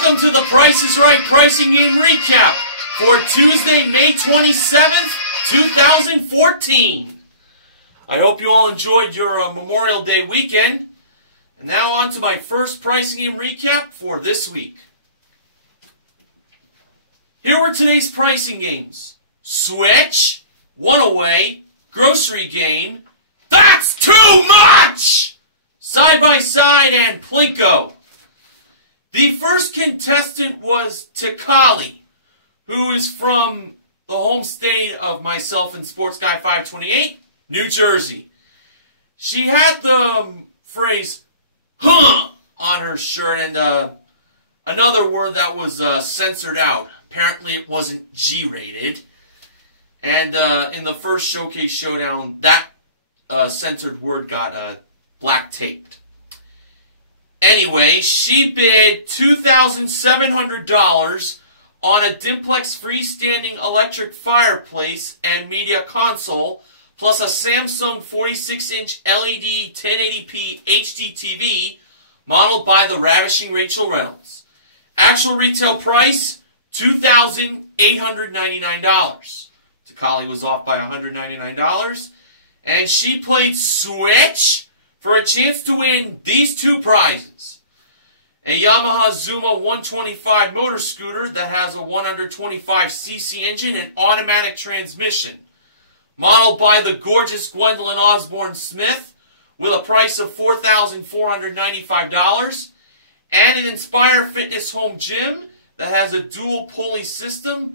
Welcome to the Price is Right pricing game recap for Tuesday, May 27th, 2014. I hope you all enjoyed your Memorial Day weekend. And now on to my first pricing game recap for this week. Here were today's pricing games. Switch, One Away, Grocery Game, That's Too Much! Side by Side, and Plinko. The first contestant was Takali, who is from the home state of myself and Sports Guy 528, New Jersey. She had the phrase, huh, on her shirt, and another word that was censored out. Apparently it wasn't G-rated. And in the first Showcase Showdown, that censored word got black taped. Anyway, she bid $2,700 on a Dimplex freestanding electric fireplace and media console, plus a Samsung 46-inch LED 1080p HD TV modeled by the ravishing Rachel Reynolds. Actual retail price, $2,899. Takali was off by $199. And she played Switch for a chance to win these two prizes. A Yamaha Zuma 125 motor scooter that has a 125cc engine and automatic transmission, modeled by the gorgeous Gwendolyn Osborne Smith with a price of $4,495, and an Inspire Fitness home gym that has a dual pulley system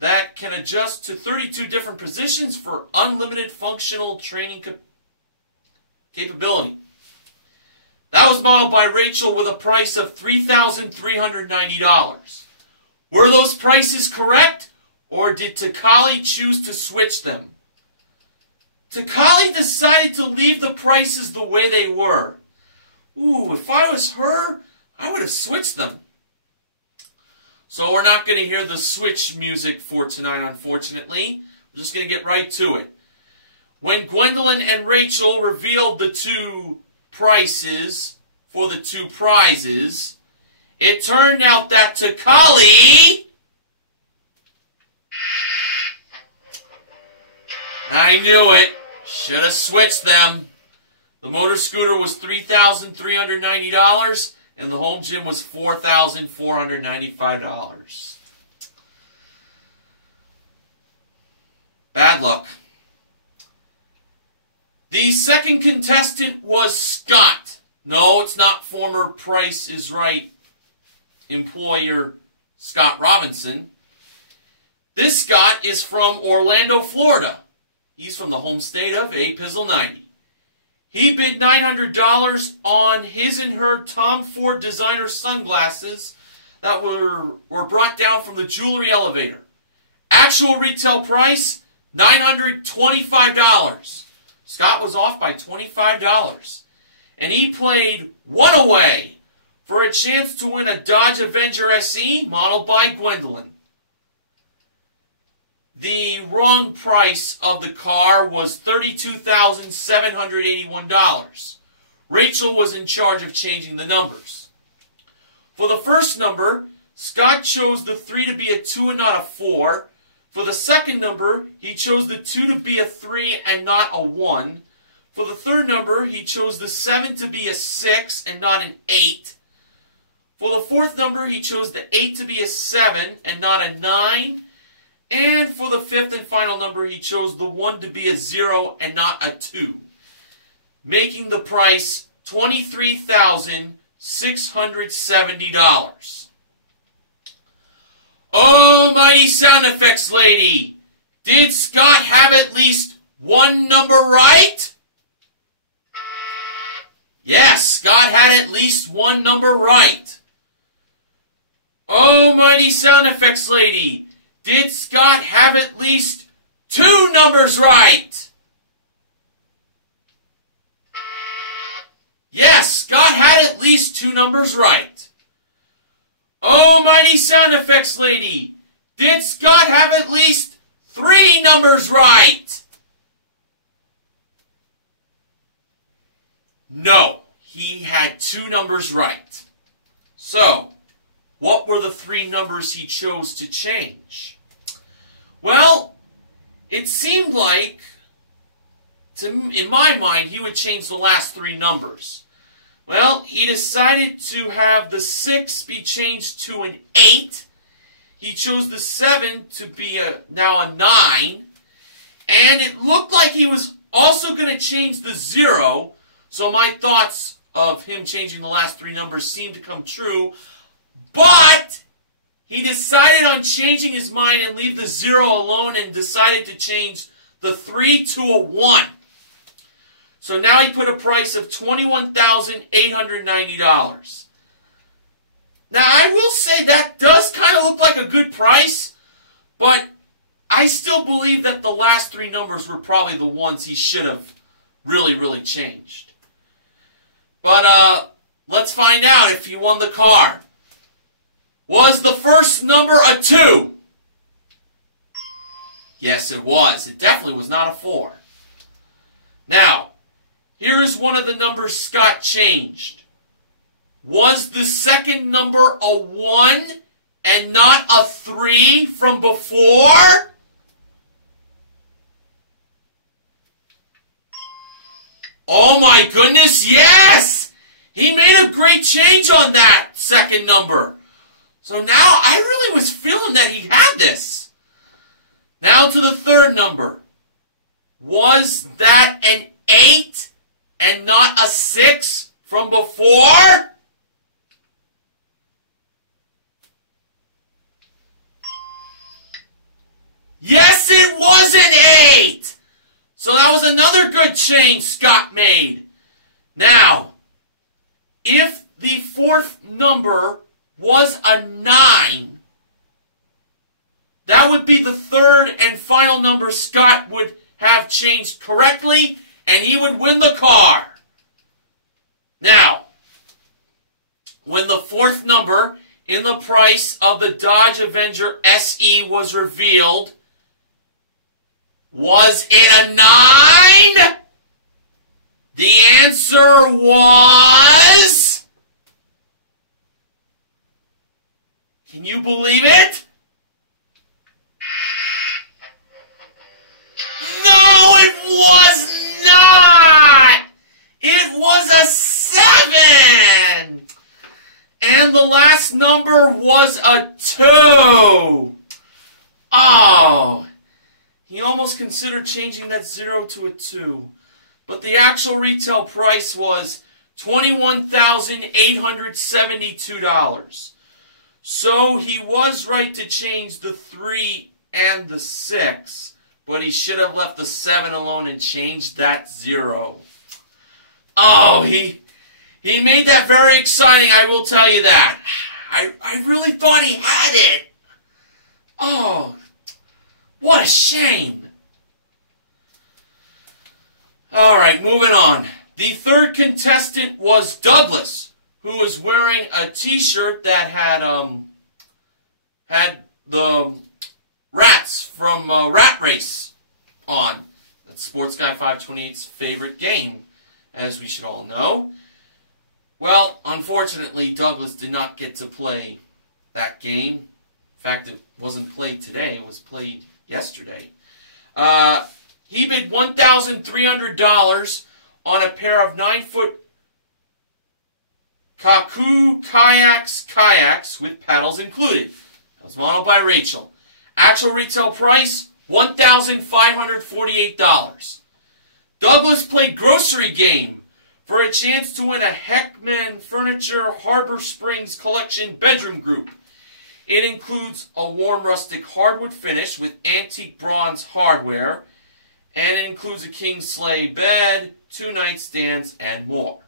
that can adjust to 32 different positions for unlimited functional training capability. That was modeled by Rachel with a price of $3,390. Were those prices correct, or did Takali choose to switch them? Takali decided to leave the prices the way they were. Ooh, if I was her, I would have switched them. So we're not going to hear the switch music for tonight, unfortunately. We're just going to get right to it. When Gwendolyn and Rachel revealed the two prices for the two prizes, it turned out that Takali... I knew it. Should have switched them. The motor scooter was $3,390, and the home gym was $4,495. Bad luck. The second contestant was Scott. No, it's not former Price is Right employer Scott Robinson. This Scott is from Orlando, Florida. He's from the home state of A Pizzle 90. He bid $900 on his and her Tom Ford designer sunglasses that were brought down from the jewelry elevator. Actual retail price, $925. Scott was off by $25. And he played One Away for a chance to win a Dodge Avenger SE modeled by Gwendolyn. The wrong price of the car was $32,781. Rachel was in charge of changing the numbers. For the first number, Scott chose the 3 to be a 2 and not a 4. For the second number, he chose the 2 to be a 3 and not a 1. For the third number, he chose the 7 to be a 6 and not an 8. For the fourth number, he chose the 8 to be a 7 and not a 9. And for the fifth and final number, he chose the 1 to be a 0 and not a 2, making the price $23,670. Oh, mighty sound effects lady! Did Scott have at least one number right? Yes, Scott had at least one number right. Oh, mighty sound effects lady! Did Scott have at least 2 numbers right? Yes, Scott had at least 2 numbers right. Oh, mighty sound effects lady, did Scott have at least 3 numbers right? No, he had 2 numbers right. So, what were the 3 numbers he chose to change? Well, it seemed like, in my mind, he would change the last 3 numbers. Well, he decided to have the 6 be changed to an 8. He chose the 7 to be now a 9. And it looked like he was also going to change the 0. So my thoughts of him changing the last 3 numbers seemed to come true. But he decided on changing his mind and leave the 0 alone and decided to change the 3 to a 1. So now he put a price of $21,890. Now I will say that does kind of look like a good price, but I still believe that the last 3 numbers were probably the ones he should have really changed. But let's find out if he won the car. Was the first number a 2? Yes, it was. It definitely was not a 4. Now, here's one of the numbers Scott changed. Was the second number a 1 and not a 3 from before? Oh my goodness, yes! He made a great change on that second number. So now I really was feeling that he had this. Now to the third number. Was that an 8 and not a 6 from before? Yes, it was an 8! So that was another good change Scott made. Now, if the fourth number was a 9, that would be the third and final number Scott would have changed correctly, and he would win the car. Now, when the fourth number in the price of the Dodge Avenger SE was revealed, was it a 9? The answer was... Can you believe it? No, it was not! It was a 7! And the last number was a 2. Oh, he almost considered changing that 0 to a 2. But the actual retail price was $21,872. So he was right to change the 3 and the 6, but he should have left the 7 alone and changed that 0. Oh, he made that very exciting, I will tell you that. I really thought he had it. Oh, what a shame. All right, moving on. The third contestant was Douglas, who was wearing a T-shirt that had the rats from Rat Race on. That's Sports Guy 528's favorite game, as we should all know. Well, unfortunately, Douglas did not get to play that game. In fact, it wasn't played today. It was played yesterday. He bid $1,300 on a pair of 9-foot Kaku kayaks with paddles included. That was modeled by Rachel. Actual retail price, $1,548. Douglas played Grocery Game for a chance to win a Heckman Furniture Harbor Springs Collection bedroom group. It includes a warm rustic hardwood finish with antique bronze hardware, and it includes a king sleigh bed, 2 nightstands, and more.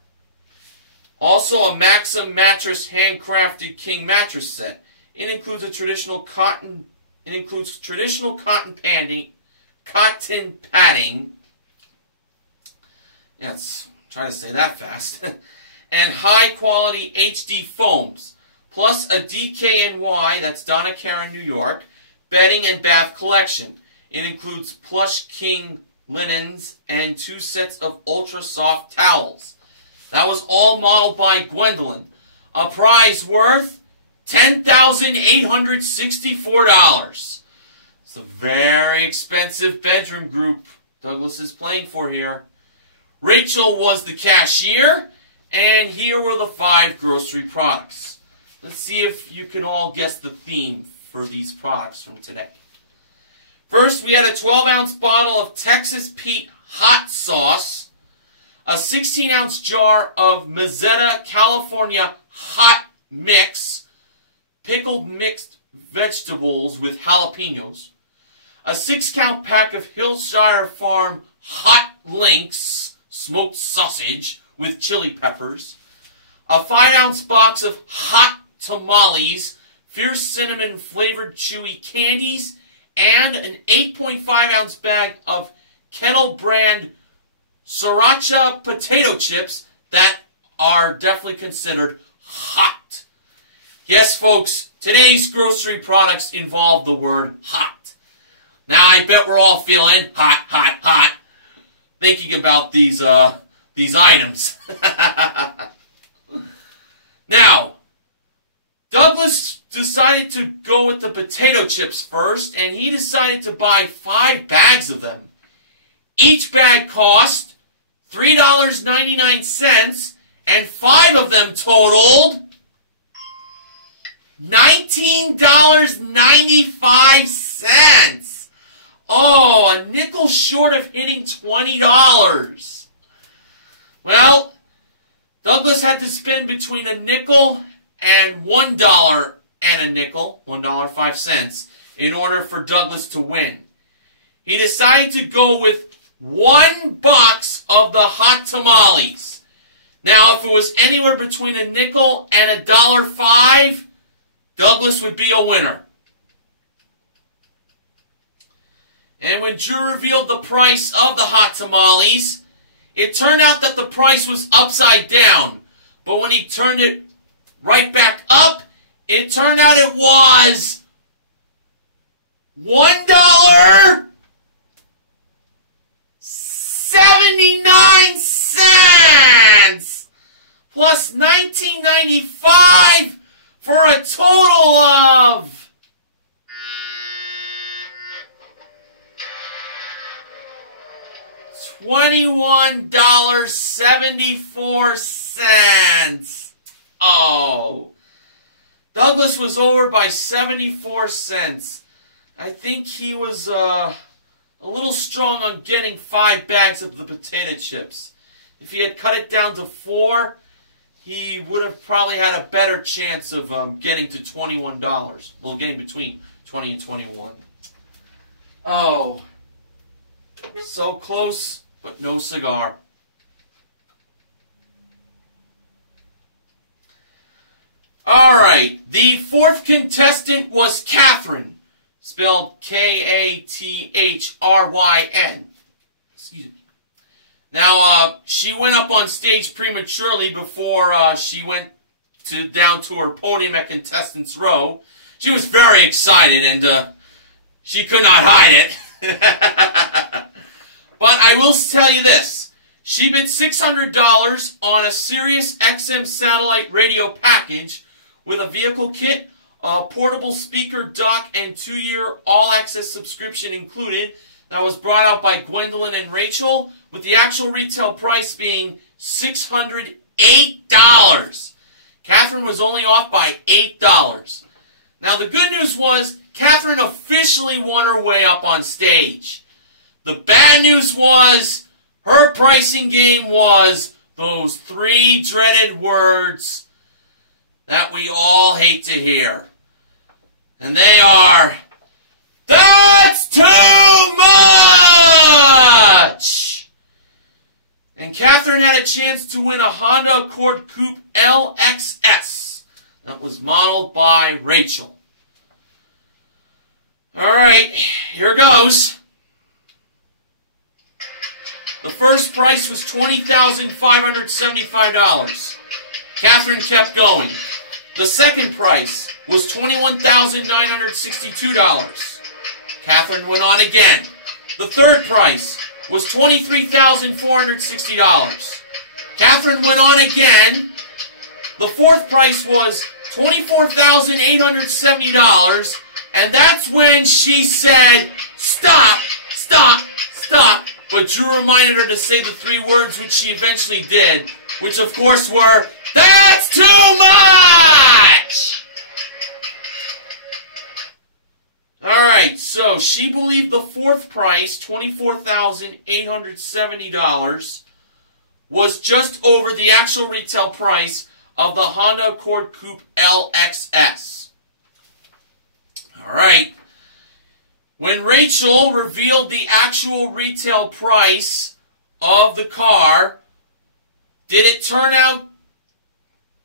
Also a Maxim mattress handcrafted king mattress set. It includes a traditional cotton padding. Yes, try to say that fast. And high quality HD foams, plus a DKNY, that's Donna Karan, New York, bedding and bath collection. It includes plush king linens and 2 sets of ultra soft towels. That was all modeled by Gwendolyn. A prize worth $10,864. It's a very expensive bedroom group Douglas is playing for here. Rachel was the cashier, and here were the 5 grocery products. Let's see if you can all guess the theme for these products from today. First, we had a 12-ounce bottle of Texas Pete hot sauce, a 16-ounce jar of Mazzetta California hot mix, pickled mixed vegetables with jalapenos, a 6-count pack of Hillshire Farm hot links, smoked sausage with chili peppers, a 5-ounce box of hot tamales, fierce cinnamon flavored chewy candies, and an 8.5-ounce bag of Kettle brand sriracha potato chips that are definitely considered hot. Yes, folks, today's grocery products involve the word hot. Now, I bet we're all feeling hot, hot, hot, thinking about these items. Now, Douglas decided to go with the potato chips first, and he decided to buy 5 bags of them. Each bag cost $3.99, and 5 of them totaled $19.95. Oh, a nickel short of hitting $20. Well, Douglas had to spend between a nickel and $1 and a nickel, $1.05, in order for Douglas to win. He decided to go with 1 box of the hot tamales. Now, if it was anywhere between a nickel and $1.05, Douglas would be a winner. And when Drew revealed the price of the hot tamales, it turned out that the price was upside down. But when he turned it right back up, it turned out it was $1.79 plus $19.95 for a total of $21.74. Oh. Douglas was over by 74 cents. I think he was a little strong on getting 5 bags of the potato chips. If he had cut it down to 4, he would have probably had a better chance of getting to $21. Well, getting between 20 and 21. Oh. So close, but no cigar. Alright, the 4th contestant was Catherine, spelled K-A-T-H-R-Y-N. Excuse me. Now, she went up on stage prematurely before she went down to her podium at Contestants Row. She was very excited, and she could not hide it. But I will tell you this. She bid $600 on a Sirius XM satellite radio package with a vehicle kit, a portable speaker dock, and 2-year all-access subscription included. That was brought out by Gwendolyn and Rachel, with the actual retail price being $608. Catherine was only off by $8. Now, the good news was Catherine officially won her way up on stage. The bad news was her pricing game was those 3 dreaded words that we all hate to hear. And they are, "That's too much!" And Catherine had a chance to win a Honda Accord Coupe LXS that was modeled by Rachel. Alright, here goes. The first price was $20,575. Catherine kept going. The second price was $21,962. Catherine went on again. The third price was $23,460. Catherine went on again. The fourth price was $24,870, and that's when she said, stop, stop, stop, but Drew reminded her to say the 3 words, which she eventually did, which of course were, that's too much! Alright, so she believed the 4th price, $24,870, was just over the actual retail price of the Honda Accord Coupe LXS. Alright. When Rachel revealed the actual retail price of the car, did it turn out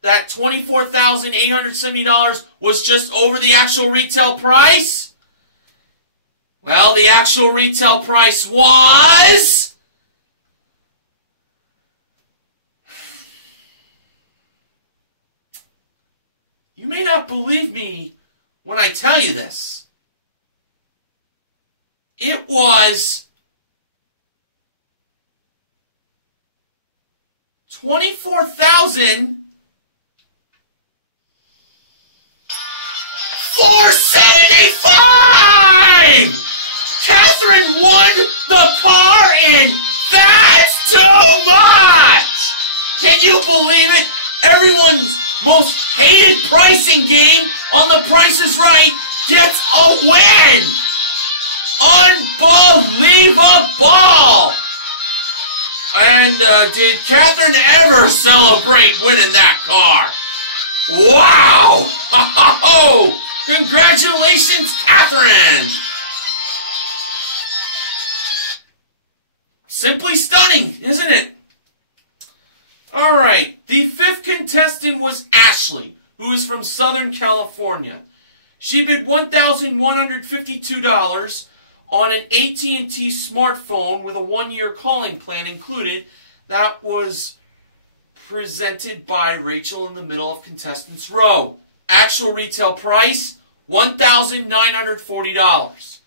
that $24,870 was just over the actual retail price? Well, the actual retail price was... You may not believe me when I tell you this. It was $24,475! Catherine won the car, and that's too much! Can you believe it? Everyone's most hated pricing game on The Price is Right gets a win! Unbelievable! And did Catherine ever celebrate winning that car? Wow! Oh, congratulations, Catherine! Simply stunning, isn't it? Alright, the 5th contestant was Ashley, who is from Southern California. She bid $1,152 on an AT&T smartphone with a 1-year calling plan included. That was presented by Rachel in the middle of contestants' row. Actual retail price, $1,940.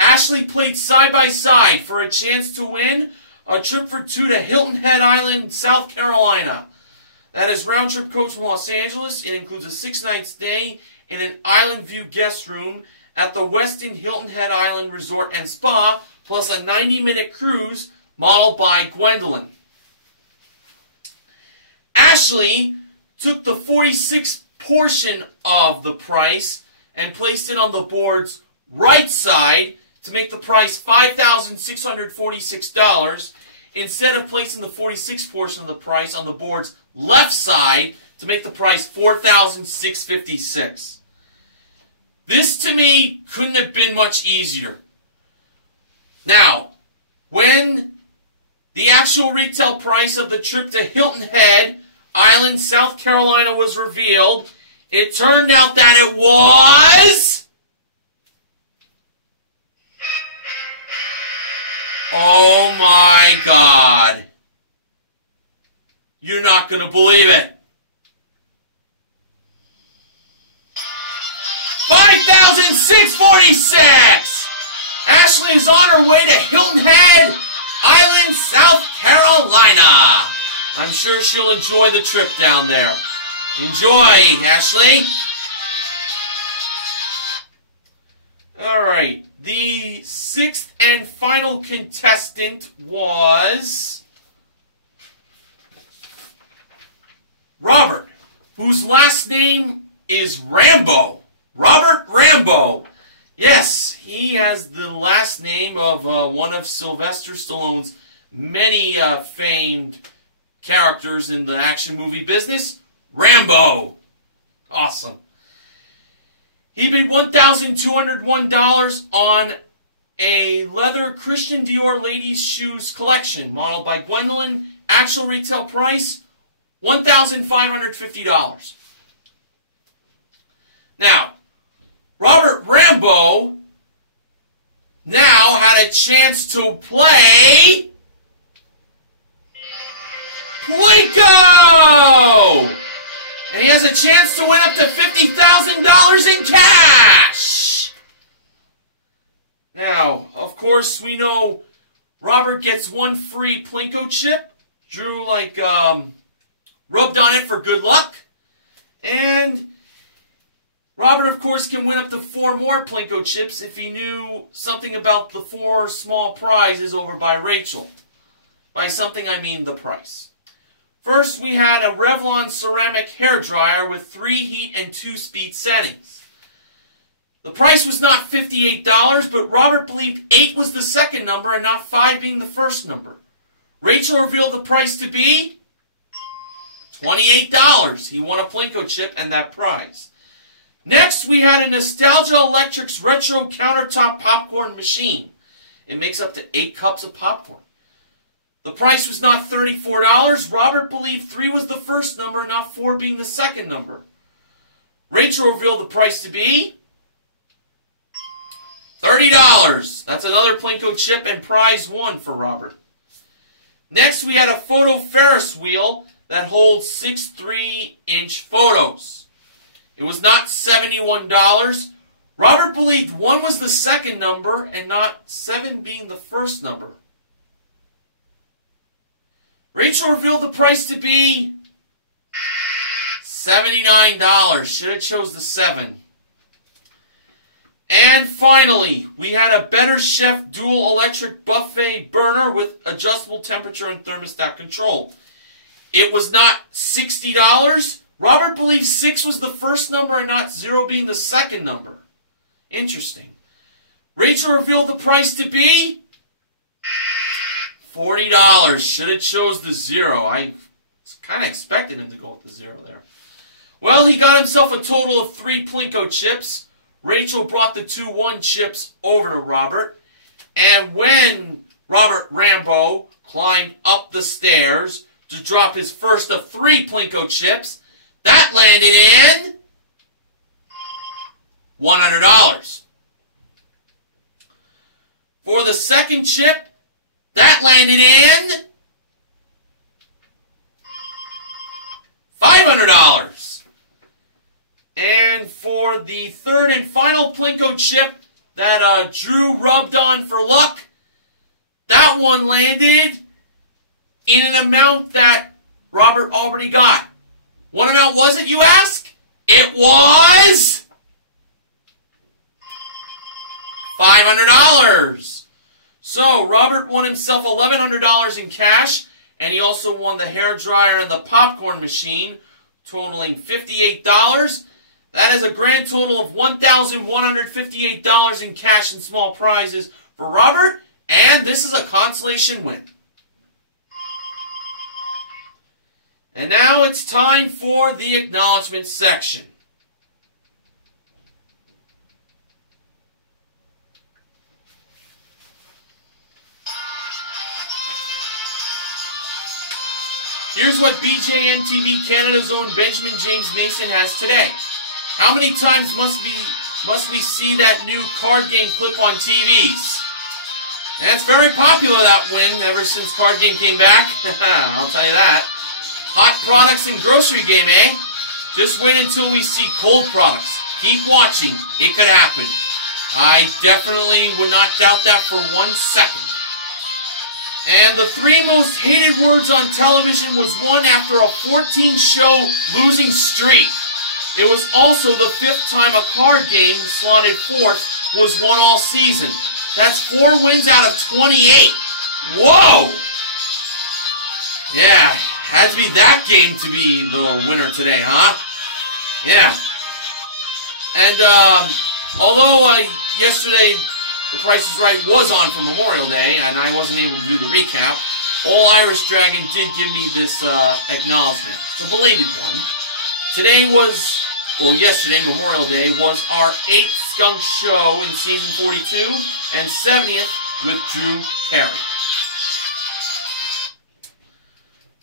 Ashley played side-by-side for a chance to win a trip for 2 to Hilton Head Island, South Carolina. That is round-trip coach from Los Angeles. It includes a 6-night stay in an Island View guest room at the Westin Hilton Head Island Resort and Spa, plus a 90-minute cruise modeled by Gwendolyn. Ashley took the 46th portion of the price and placed it on the board's right side to make the price $5,646, instead of placing the 46th portion of the price on the board's left side to make the price $4,656. This, to me, couldn't have been much easier. Now, when the actual retail price of the trip to Hilton Head Island, South Carolina was revealed, it turned out that it was... Oh my God. You're not going to believe it. $5,646! Ashley is on her way to Hilton Head Island, South Carolina. I'm sure she'll enjoy the trip down there. Enjoy, Ashley. Alright, the 6th and final contestant was Robert, whose last name is Rambo. Robert Rambo. Yes, he has the last name of one of Sylvester Stallone's many famed characters in the action movie business, Rambo. Awesome. He bid $1,201 on a leather Christian Dior ladies' shoes collection modeled by Gwendolyn. Actual retail price, $1,550. Now, Robert Rambo now had a chance to play Plinko! And he has a chance to win up to $50,000 in cash! Now, of course, we know Robert gets one free Plinko chip. Drew, rubbed on it for good luck. And Robert, of course, can win up to 4 more Plinko chips if he knew something about the 4 small prizes over by Rachel. By something, I mean the price. First, we had a Revlon ceramic hairdryer with 3 heat and 2 speed settings. The price was not $58, but Robert believed 8 was the second number and not 5 being the first number. Rachel revealed the price to be $28. He won a Plinko chip and that prize. Next, we had a Nostalgia Electric's retro countertop popcorn machine. It makes up to 8 cups of popcorn. The price was not $34. Robert believed 3 was the first number, not 4 being the second number. Rachel revealed the price to be $30. That's another Plinko chip and prize 1 for Robert. Next, we had a photo Ferris wheel that holds 6 3-inch photos. It was not $71. Robert believed 1 was the second number and not 7 being the first number. Rachel revealed the price to be $79. Should have chose the 7. And finally, we had a Better Chef dual electric buffet burner with adjustable temperature and thermostat control. It was not $60. Robert believes 6 was the first number and not 0 being the second number. Interesting. Rachel revealed the price to be $40. Should have chose the 0. I kind of expected him to go with the 0 there. Well, he got himself a total of 3 Plinko chips. Rachel brought the 2 1 chips over to Robert. And when Robert Rambo climbed up the stairs to drop his first of 3 Plinko chips, that landed in $100. For the second chip, that landed in $500. And for the third and final Plinko chip that Drew rubbed on for luck, that one landed in an amount that Robert already got. What amount was it, you ask? It was $500. So, Robert won himself $1,100 in cash, and he also won the hairdryer and the popcorn machine, totaling $58. That is a grand total of $1,158 in cash and small prizes for Robert, and this is a consolation win. And now it's time for the acknowledgement section. Here's what BJN TV Canada's own Benjamin James Mason has today. How many times must we see that new card game clip on TVs? And it's very popular, that win, ever since card game came back. I'll tell you that. Hot products and grocery game, eh? Just wait until we see cold products. Keep watching. It could happen. I definitely would not doubt that for 1 second. And the 3 most hated words on television was won after a 14-show losing streak. It was also the 5th time a card game slotted 4th was won all season. That's 4 wins out of 28. Whoa! Yeah, had to be that game to be the winner today, huh? Yeah. And although yesterday The Price is Right was on for Memorial Day, and I wasn't able to do the recap, All Irish Dragon did give me this acknowledgement. It's a belated one. Today was, well, yesterday, Memorial Day, was our 8th Skunk Show in Season 42, and 70th with Drew Carey.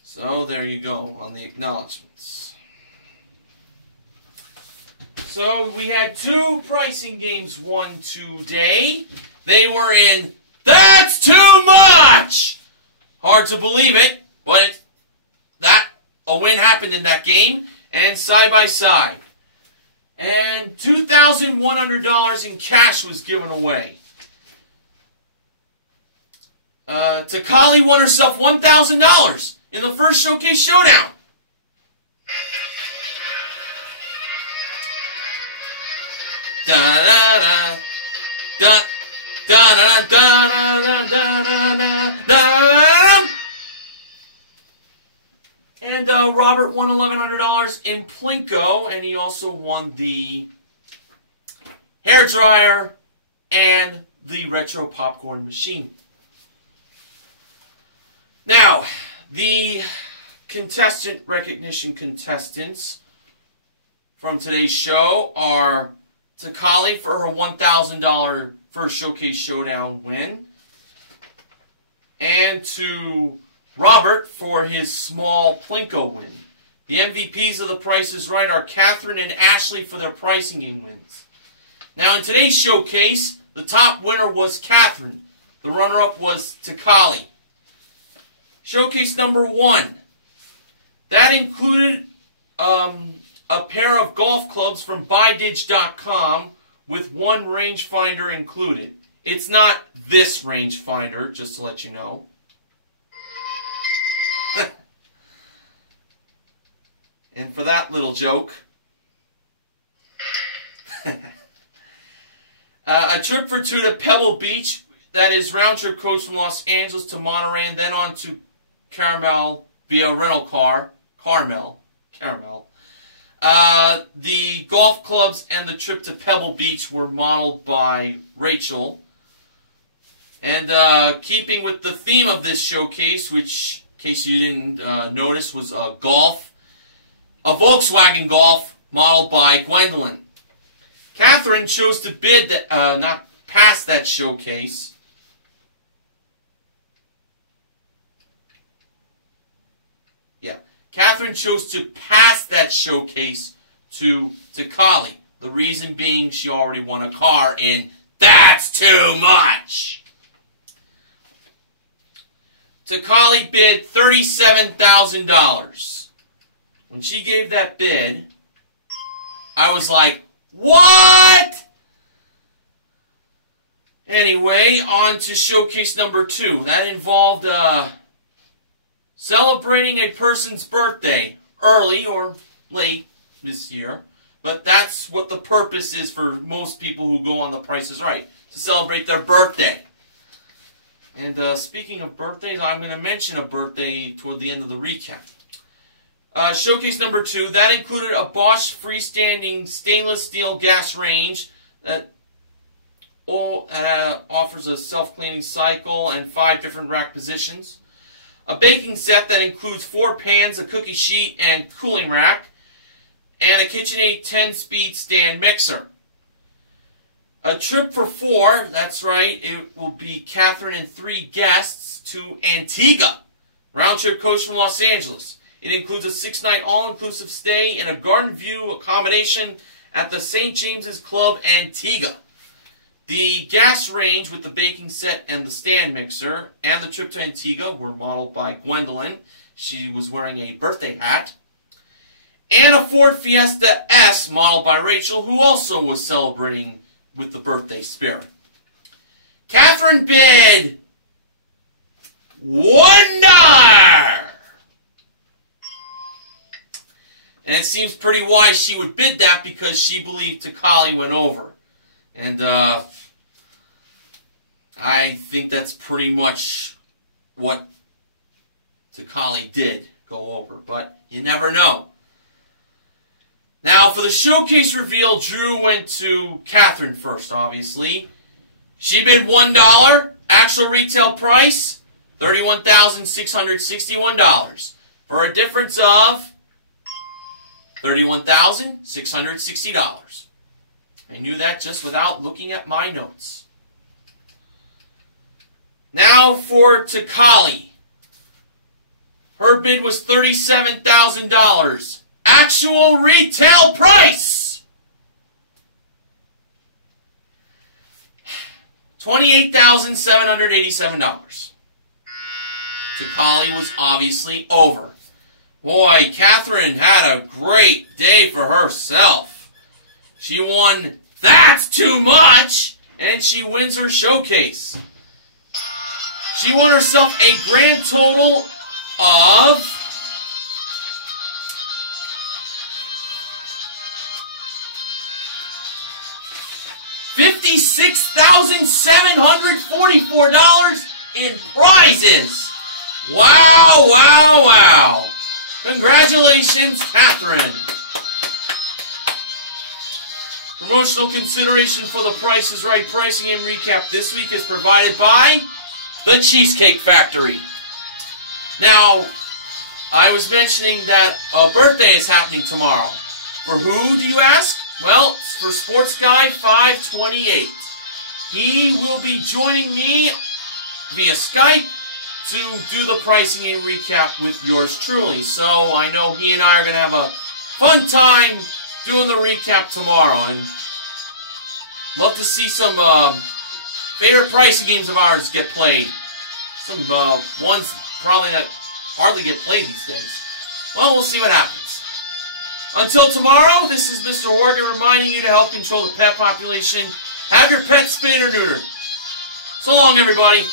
So, there you go on the acknowledgements. So, we had 2 pricing games won today. They were in That's Too Much! Hard to believe it, but a win happened in that game, and Side by Side. And $2,100 in cash was given away. Takali won herself $1,000 in the first Showcase Showdown. Da da da da da da da da da da. And Robert won $1,100 in Plinko, and he also won the hair dryer and the retro popcorn machine. Now, the contestant recognition contestants from today's show are Takali for her $1,000 First Showcase Showdown win, and to Robert for his small Plinko win. The MVPs of The Price is Right are Catherine and Ashley for their pricing game wins. Now in today's showcase, the top winner was Catherine. The runner-up was Takali. Showcase number 1. That included a pair of golf clubs from BuyDig.com with one rangefinder included. It's not this rangefinder, just to let you know. And for that little joke, a trip for two to Pebble Beach, that is round-trip coach from Los Angeles to Monterey and then on to Carmel via rental car. Carmel. The golf clubs and the trip to Pebble Beach were modeled by Rachel. And keeping with the theme of this showcase, which, in case you didn't notice, was golf, a Volkswagen Golf modeled by Gwendolyn. Catherine chose to bid not pass that showcase. Catherine chose to pass that showcase to Takali. The reason being she already won a car in That's Too Much. Takali bid $37,000. When she gave that bid, I was like, what? Anyway, on to showcase number 2. That involved celebrating a person's birthday, early or late this year. But that's what the purpose is for most people who go on The Price is Right, to celebrate their birthday. And speaking of birthdays, I'm going to mention a birthday toward the end of the recap. Showcase number 2, that included a Bosch freestanding stainless steel gas range that offers a self-cleaning cycle and 5 different rack positions. A baking set that includes 4 pans, a cookie sheet, and cooling rack, and a KitchenAid 10-speed stand mixer. A trip for 4, that's right, it will be Catherine and 3 guests to Antigua, round-trip coach from Los Angeles. It includes a 6-night all-inclusive stay in a garden view accommodation at the St. James's Club Antigua. The gas range with the baking set and the stand mixer and the trip to Antigua were modeled by Gwendolyn. She was wearing a birthday hat. And a Ford Fiesta S modeled by Rachel, who also was celebrating with the birthday spirit. Catherine bid $1. And it seems pretty wise she would bid that because she believed Takali went over. And I think that's pretty much what Takali did go over. But you never know. Now, for the showcase reveal, Drew went to Catherine first, obviously. She bid $1. Actual retail price, $31,661. For a difference of $31,660. I knew that just without looking at my notes. Now for Takali. Her bid was $37,000. Actual retail price, $28,787. Takali was obviously over. Boy, Catherine had a great day for herself. She won That's Too Much, and she wins her showcase. She won herself a grand total of $56,744 in prizes. Wow, wow, wow. Congratulations, Catherine. Promotional consideration for the Price is Right pricing and recap this week is provided by the Cheesecake Factory. Now, I was mentioning that a birthday is happening tomorrow. For who, do you ask? Well, it's for Sports Guy 528. He will be joining me via Skype to do the pricing and recap with yours truly. So I know he and I are going to have a fun time doing the recap tomorrow. And love to see some favorite pricing games of ours get played. Some ones probably that hardly get played these days. Well, we'll see what happens. Until tomorrow, this is Mr. Horgan reminding you to help control the pet population. Have your pet spayed or neutered. So long, everybody.